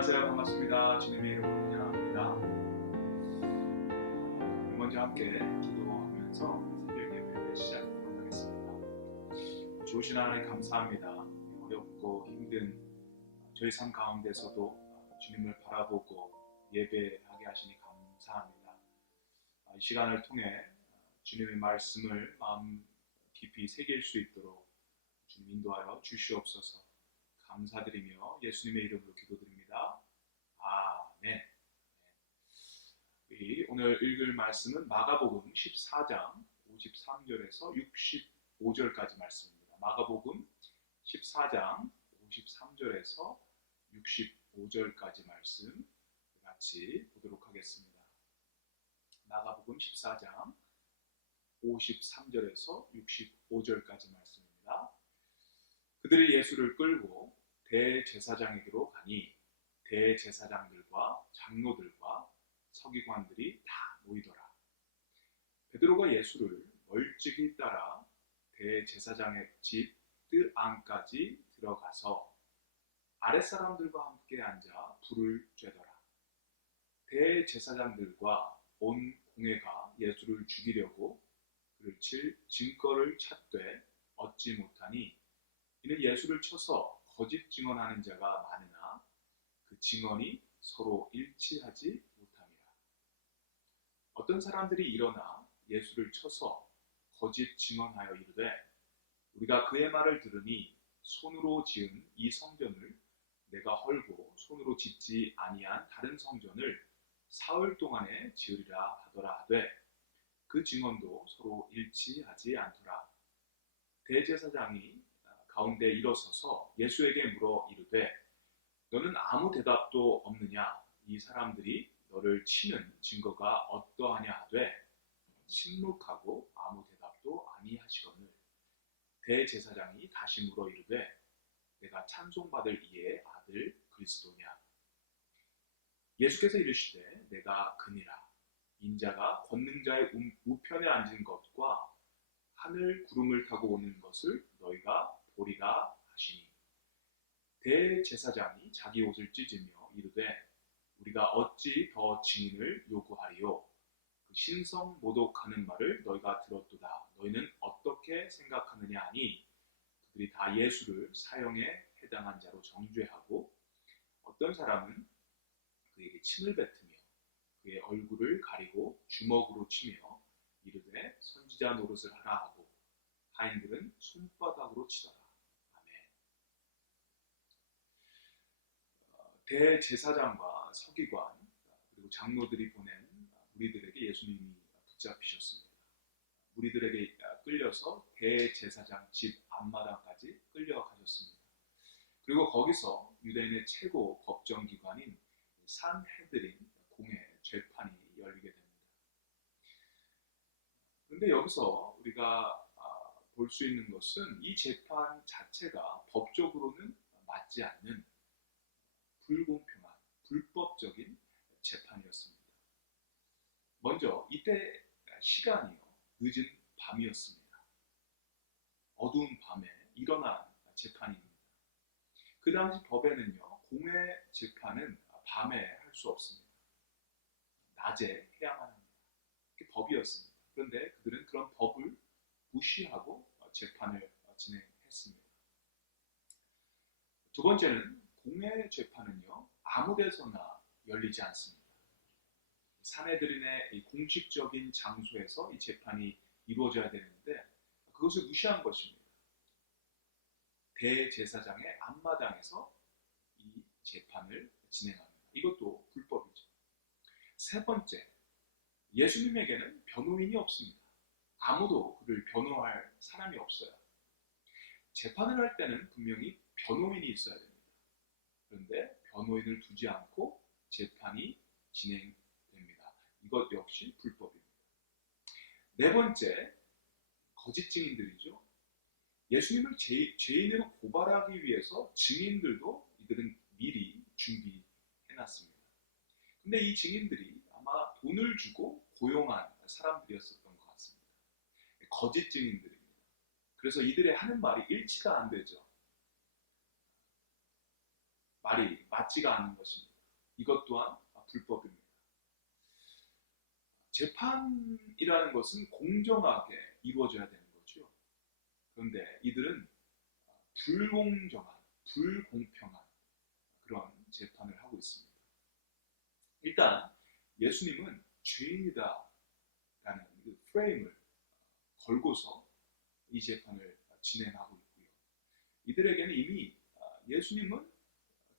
안녕하세요. 반갑습니다. 주님의 이름으로 환영합니다. 먼저 함께 기도하면서 새벽 예배를 시작하도록 하겠습니다. 좋으신 하나님 감사합니다. 어렵고 힘든 저희 삶 가운데서도 주님을 바라보고 예배하게 하시니 감사합니다. 이 시간을 통해 주님의 말씀을 마음 깊이 새길 수 있도록 주님 인도하여 주시옵소서. 감사드리며 예수님의 이름으로 기도드립니다. 아멘. 오늘 읽을 말씀은 마가복음 14장 53절에서 65절까지 말씀입니다. 마가복음 14장 53절에서 65절까지 말씀 같이 보도록 하겠습니다. 마가복음 14장 53절에서 65절까지 말씀입니다. 그들이 예수를 끌고 대제사장에게로 가니 대제사장들과 장로들과 서기관들이 다 모이더라. 베드로가 예수를 멀찍이 따라 대제사장의 집 뜰 안까지 들어가서 아랫사람들과 함께 앉아 불을 쬐더라. 대제사장들과 온 공회가 예수를 죽이려고 그를 칠 증거를 찾되 얻지 못하니 이는 예수를 쳐서 거짓 증언하는 자가 많으나 그 증언이 서로 일치하지 못함이라. 어떤 사람들이 일어나 예수를 쳐서 거짓 증언하여 이르되 우리가 그의 말을 들으니 손으로 지은 이 성전을 내가 헐고 손으로 짓지 아니한 다른 성전을 사흘 동안에 지으리라 하더라 하되 그 증언도 서로 일치하지 않더라. 대제사장이 가운데 일어서서 예수에게 물어 이르되 너는 아무 대답도 없느냐? 이 사람들이 너를 치는 증거가 어떠하냐 하되 침묵하고 아무 대답도 아니하시거늘 대제사장이 다시 물어 이르되 내가 찬송받을 이의 아들 그리스도냐? 예수께서 이르시되 내가 그니라. 인자가 권능자의 우편에 앉은 것과 하늘 구름을 타고 오는 것을 너희가 보리라 하시니 대제사장이 자기 옷을 찢으며 이르되 우리가 어찌 더 증인을 요구하리요? 그 신성 모독하는 말을 너희가 들었도다. 너희는 어떻게 생각하느냐 하니 그들이 다 예수를 사형에 해당한 자로 정죄하고 어떤 사람은 그에게 침을 뱉으며 그의 얼굴을 가리고 주먹으로 치며 이르되 선지자 노릇을 하라 하고 하인들은 손바닥으로 치더라. 아멘. 대제사장과 서기관 그리고 장로들이 보낸 무리들에게 예수님이 붙잡히셨습니다. 무리들에게 끌려서 대제사장 집 앞마당까지 끌려가셨습니다. 그리고 거기서 유대인의 최고 법정기관인 산헤드린 공회 재판이 열리게 됩니다. 그런데 여기서 우리가 볼 수 있는 것은 이 재판 자체가 법적으로는 맞지 않는 불공평한 불법적인 재판이었습니다. 먼저 이때 시간이요 늦은 밤이었습니다. 어두운 밤에 일어난 재판입니다. 그 당시 법에는요 공회 재판은 밤에 할 수 없습니다. 낮에 해야만 합니다. 그게 법이었습니다. 그런데 그들은 그런 법을 무시하고 재판을 진행했습니다. 두 번째는 공회 재판은요 아무 데서나 열리지 않습니다. 산헤드린의 공식적인 장소에서 이 재판이 이루어져야 되는데 그것을 무시한 것입니다. 대제사장의 앞마당에서 이 재판을 진행합니다. 이것도 불법이죠. 세 번째, 예수님에게는 변호인이 없습니다. 아무도 그를 변호할 사람이 없어요. 재판을 할 때는 분명히 변호인이 있어야 됩니다. 그런데 변호인을 두지 않고 재판이 진행됩니다. 이것 역시 불법입니다. 네 번째, 거짓 증인들이죠. 예수님을 죄인으로 고발하기 위해서 증인들도 이들은 미리 준비해놨습니다. 근데 이 증인들이 아마 돈을 주고 고용한 사람들이었던 것 같습니다. 거짓 증인들입니다. 그래서 이들의 하는 말이 일치가 안 되죠. 말이 맞지가 않는 것입니다. 이것 또한 불법입니다. 재판이라는 것은 공정하게 이루어져야 되는 거죠. 그런데 이들은 불공정한, 불공평한 그런 재판을 하고 있습니다. 일단 예수님은 죄인이다라는 그 프레임을 걸고서 이 재판을 진행하고 있고요. 이들에게는 이미 예수님은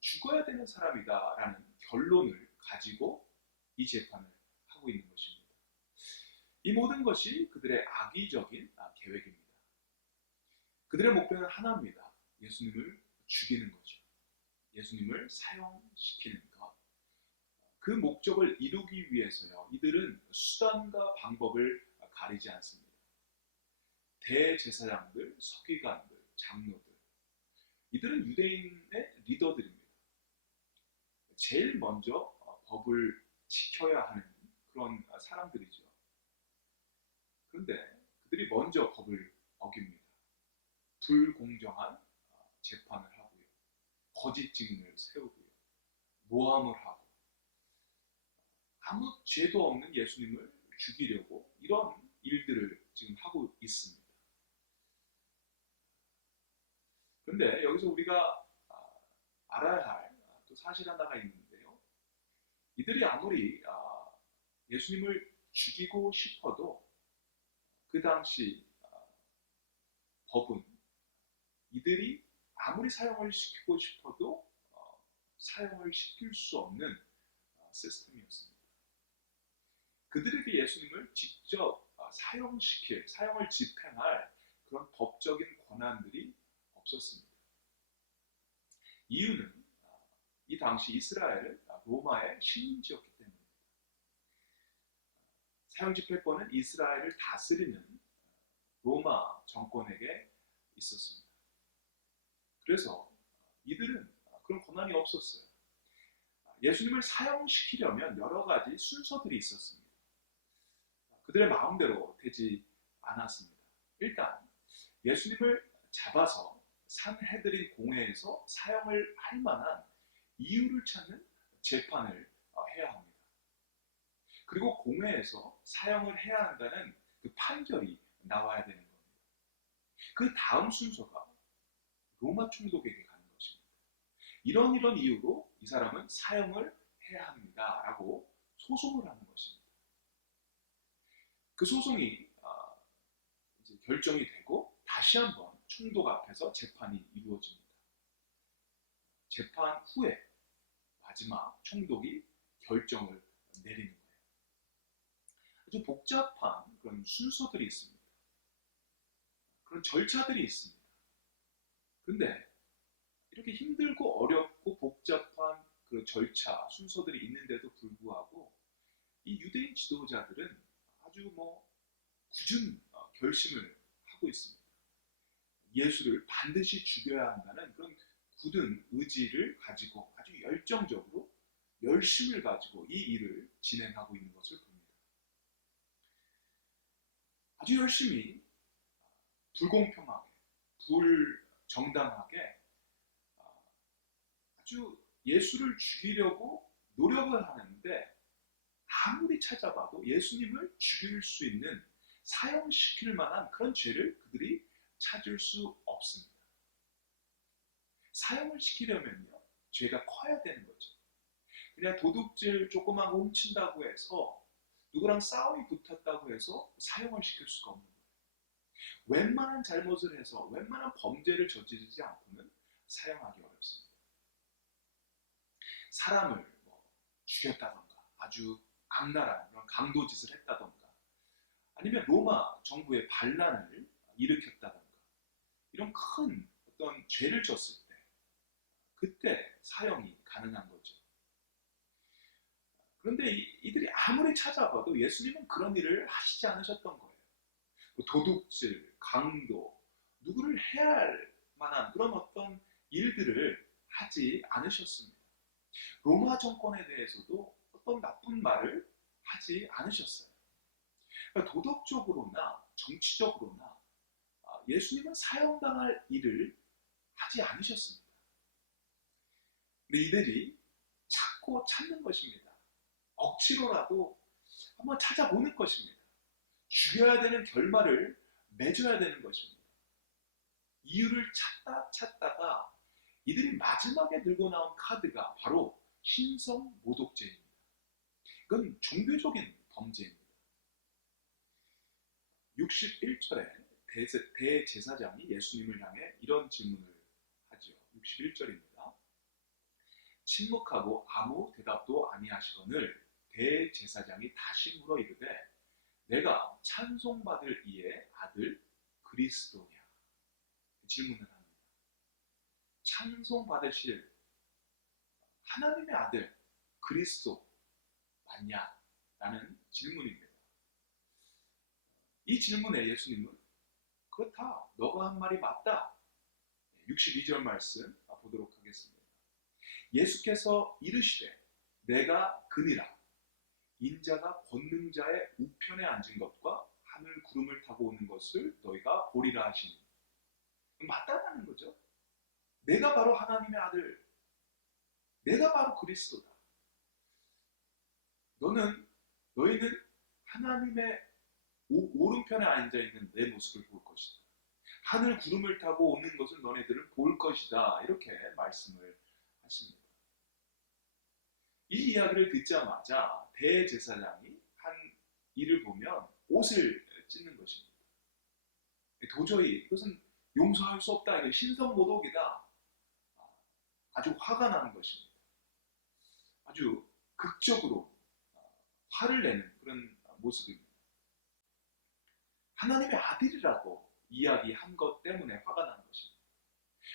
죽어야 되는 사람이다라는 결론을 가지고 이 재판을 하고 있는 것입니다. 이 모든 것이 그들의 악의적인 계획입니다. 그들의 목표는 하나입니다. 예수님을 죽이는 거죠. 예수님을 사형시키는 것. 그 목적을 이루기 위해서요. 이들은 수단과 방법을 가리지 않습니다. 대제사장들, 서기관들, 장로들. 이들은 유대인의 리더들입니다. 제일 먼저 법을 지켜야 하는 그런 사람들이죠. 그런데 그들이 먼저 법을 어깁니다. 불공정한 재판을 하고요. 거짓 증인을 세우고요. 모함을 하고 아무 죄도 없는 예수님을 죽이려고 이런 일들을 지금 하고 있습니다. 그런데 여기서 우리가 알아야 할 또 사실 하나가 있는데요. 이들이 아무리 예수님을 죽이고 싶어도 그 당시 법은 이들이 아무리 사형을 시키고 싶어도 사형을 시킬 수 없는 시스템이었습니다. 그들에게 예수님을 직접 사형을 집행할 그런 법적인 권한들이 없었습니다. 이유는 이 당시 이스라엘은 로마의 식민지였기 때문입니다. 사형 집행권은 이스라엘을 다스리는 로마 정권에게 있었습니다. 그래서 이들은 그런 권한이 없었어요. 예수님을 사형시키려면 여러 가지 순서들이 있었습니다. 그들의 마음대로 되지 않았습니다. 일단 예수님을 잡아서 산헤드린 공회에서 사형을 할 만한 이유를 찾는 재판을 해야 합니다. 그리고 공회에서 사형을 해야 한다는 그 판결이 나와야 되는 겁니다. 그 다음 순서가 로마 총독에게 가는 것입니다. 이런 이유로 이 사람은 사형을 해야 합니다 라고 소송을 하는 것입니다. 그 소송이 이제 결정이 되고 다시 한번 총독 앞에서 재판이 이루어집니다. 재판 후에 마지막 총독이 결정을 내리는 거예요. 아주 복잡한 그런 순서들이 있습니다. 그런 절차들이 있습니다. 근데 이렇게 힘들고 어렵고 복잡한 그 절차, 순서들이 있는데도 불구하고 이 유대인 지도자들은 아주 굳은 결심을 하고 있습니다. 예수를 반드시 죽여야 한다는 그런 굳은 의지를 가지고 아주 열정적으로 열심을 가지고 이 일을 진행하고 있는 것을 봅니다. 아주 열심히 불공평하게, 불정당하게 아주 예수를 죽이려고 노력을 하는데 아무리 찾아봐도 예수님을 죽일 수 있는 사형시킬 만한 그런 죄를 그들이 찾을 수 없습니다. 사형을 시키려면요, 죄가 커야 되는 거죠. 그냥 도둑질 조그만 거 훔친다고 해서 누구랑 싸움이 붙었다고 해서 사형을 시킬 수가 없는 거예요. 웬만한 잘못을 해서 웬만한 범죄를 저지르지 않고는 사형하기 어렵습니다. 사람을 죽였다던가 아주 악랄한 그런 강도짓을 했다던가 아니면 로마 정부의 반란을 일으켰다던가 이런 큰 어떤 죄를 졌을 때 그때 사형이 가능한 거죠. 그런데 이들이 아무리 찾아봐도 예수님은 그런 일을 하시지 않으셨던 거예요. 도둑질, 강도, 누구를 해야 할 만한 그런 어떤 일들을 하지 않으셨습니다. 로마 정권에 대해서도 어떤 나쁜 말을 하지 않으셨어요. 그러니까 도덕적으로나 정치적으로나 예수님은 사형당할 일을 하지 않으셨습니다. 근데 이들이 찾고 찾는 것입니다. 억지로라도 한번 찾아보는 것입니다. 죽여야 되는 결말을 맺어야 되는 것입니다. 이유를 찾다가 이들이 마지막에 들고 나온 카드가 바로 신성 모독죄입니다. 이건 종교적인 범죄입니다. 61절에 대제사장이 예수님을 향해 이런 질문을 하죠. 61절입니다. 침묵하고 아무 대답도 아니하시거늘 대제사장이 다시 물어 이르되 내가 찬송받을 이의 아들 그리스도냐? 질문을 합니다. 찬송받으실 하나님의 아들 그리스도 맞냐? 라는 질문입니다. 이 질문에 예수님은 그렇다. 너가 한 말이 맞다. 62절 말씀 보도록 하겠습니다. 예수께서 이르시되 내가 그니라. 인자가 권능자의 우편에 앉은 것과 하늘 구름을 타고 오는 것을 너희가 보리라 하시니. 맞다라는 거죠. 내가 바로 하나님의 아들. 내가 바로 그리스도다. 너희는 하나님의 오른편에 앉아있는 내 모습을 볼 것이다. 하늘 구름을 타고 오는 것을 너네들은 볼 것이다. 이렇게 말씀을 하십니다. 이 이야기를 듣자마자 대제사장이 한 일을 보면 옷을 찢는 것입니다. 도저히 이것은 용서할 수 없다. 이게 신성모독이다. 아주 화가 나는 것입니다. 아주 극적으로 화를 내는 그런 모습입니다. 하나님의 아들이라고 이야기한 것 때문에 화가 나는 것입니다.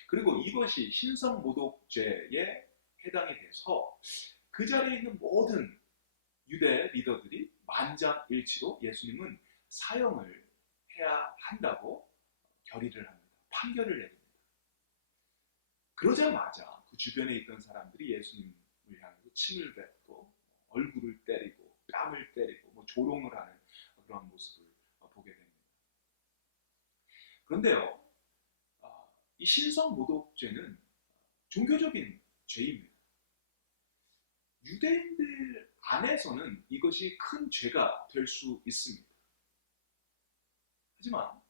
그리고 이것이 신성모독죄에 해당이 돼서 그 자리에 있는 모든 유대 리더들이 만장일치로 예수님은 사형을 해야 한다고 결의를 합니다. 판결을 내립니다. 그러자마자 그 주변에 있던 사람들이 예수님을 향해서 침을 뱉고 얼굴을 때리고 뺨을 때리고 조롱을 하는 그런 모습을 보게 됩니다. 그런데요, 이 신성모독죄는 종교적인 죄입니다. 유대인들 안에서는 이것이 큰 죄가 될 수 있습니다. 하지만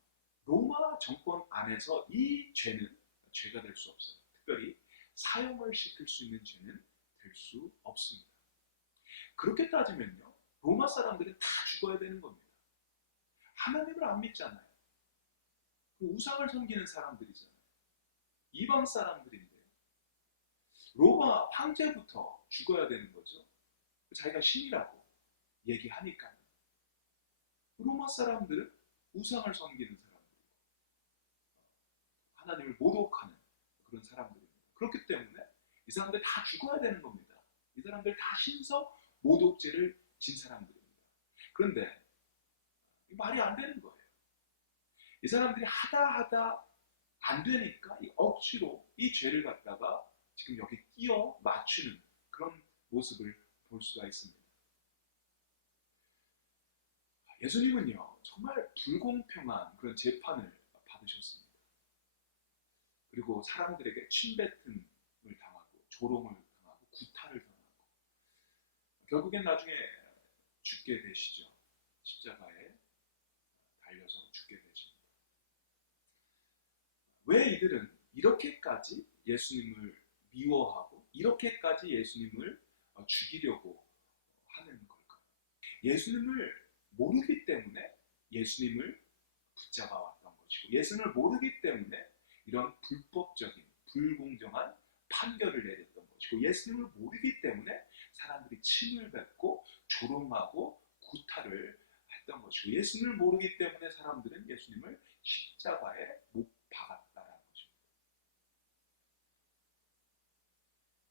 로마 정권 안에서 이 죄는 죄가 될 수 없어요. 특별히 사형을 시킬 수 있는 죄는 될 수 없습니다. 그렇게 따지면요, 로마 사람들은 다 죽어야 되는 겁니다. 하나님을 안 믿잖아요. 우상을 섬기는 사람들이잖아요. 이방 사람들인데 로마 황제부터 죽어야 되는 거죠. 자기가 신이라고 얘기하니까요. 로마 사람들은 우상을 섬기는 사람들이고 하나님을 모독하는 그런 사람들입니다. 그렇기 때문에 이 사람들 다 죽어야 되는 겁니다. 이 사람들 다 신성 모독죄를 진 사람들입니다. 그런데 말이 안 되는 거예요. 이 사람들이 하다 안 되니까 억지로 이 죄를 갖다가 지금 여기 끼워 맞추는 그런 모습을 볼 수가 있습니다. 예수님은요, 정말 불공평한 그런 재판을 받으셨습니다. 그리고 사람들에게 침뱉음을 당하고 조롱을 당하고 구타를 당하고 결국엔 나중에 죽게 되시죠. 십자가에 달려서 죽게 되십니다. 왜 이들은 이렇게까지 예수님을 미워하고 이렇게까지 예수님을 죽이려고 하는 걸까요? 예수님을 모르기 때문에 예수님을 붙잡아 왔던 것이고 예수님을 모르기 때문에 이런 불법적인 불공정한 판결을 내렸던 것이고 예수님을 모르기 때문에 사람들이 침을 뱉고 조롱하고 구타를 했던 것이고 예수님을 모르기 때문에 사람들은 예수님을 십자가에 못 박았다라는 것입니다.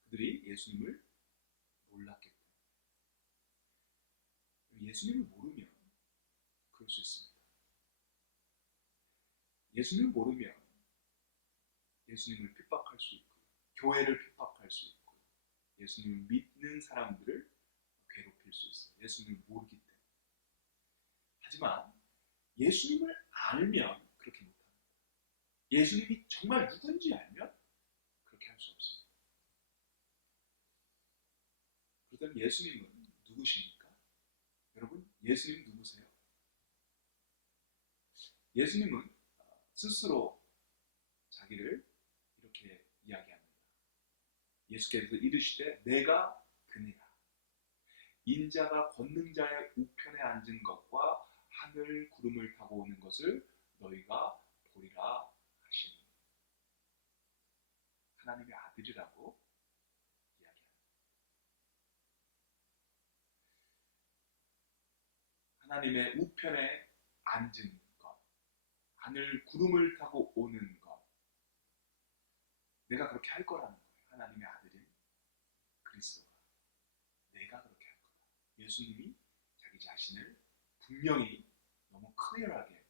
그들이 예수님을 몰랐기 때문에. 예수님을 모르면 그럴 수 있습니다. 예수님을 모르면 예수님을 핍박할 수 있고 교회를 핍박할 수 있고 예수님을 믿는 사람들을 괴롭힐 수 있어요. 예수님을 모르기 때문에. 하지만 예수님을 알면 그렇게 못합니다. 예수님이 정말 누군지 알면 그렇게 할 수 없습니다. 그렇다면 예수님은 누구십니까? 여러분, 예수님 누구세요? 예수님은 스스로 자기를 이렇게 이야기합니다. 예수께서 이르시되 내가 그니라. 인자가 권능자의 우편에 앉은 것과 하늘 구름을 타고 오는 것을 너희가 보리라 하시니. 하나님의 아들이라고 이야기합니다. 하나님의 우편에 앉은 것, 하늘 구름을 타고 오는 것, 내가 그렇게 할 거라는 거예요. 하나님의 아들인 그리스도가 내가 그렇게 할 거다. 예수님이 자기 자신을 분명히 너무 클리어하게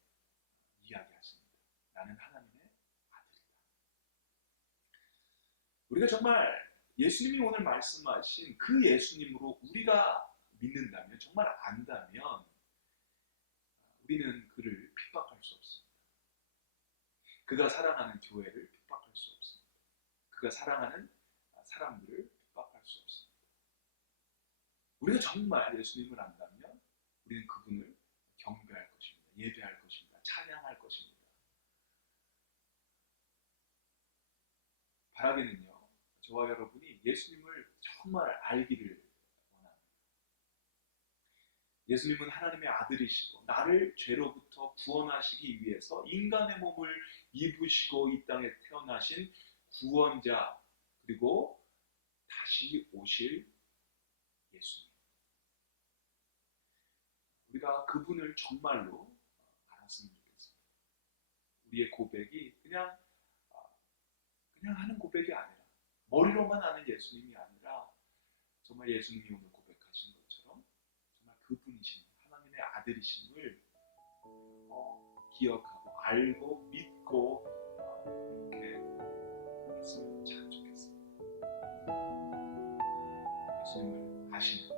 이야기하십니다. 나는 하나님의 아들이다. 우리가 정말 예수님이 오늘 말씀하신 그 예수님으로 우리가 믿는다면, 정말 안다면 우리는 그를 핍박할 수 없습니다. 그가 사랑하는 교회를 핍박할 수 없습니다. 그가 사랑하는 사람들을 핍박할 수 없습니다. 우리가 정말 예수님을 안다면 우리는 그분을 경배할 것입니다. 예배할 것입니다. 찬양할 것입니다. 바라기는요, 저와 여러분이 예수님을 정말 알기를 원합니다. 예수님은 하나님의 아들이시고 나를 죄로부터 구원하시기 위해서 인간의 몸을 입으시고 이 땅에 태어나신 구원자, 그리고 다시 오실 예수님. 우리가 그분을 정말로 알았으면 좋겠습니다. 우리의 고백이 그냥 하는 고백이 아니라, 머리로만 아는 예수님이 아니라, 정말 예수님이 오늘 고백하신 것처럼 정말 그분이신 하나님의 아들이심을 기억하고 알고 믿고 이렇게 했으면 참 좋겠습니다. 예수님을 아시는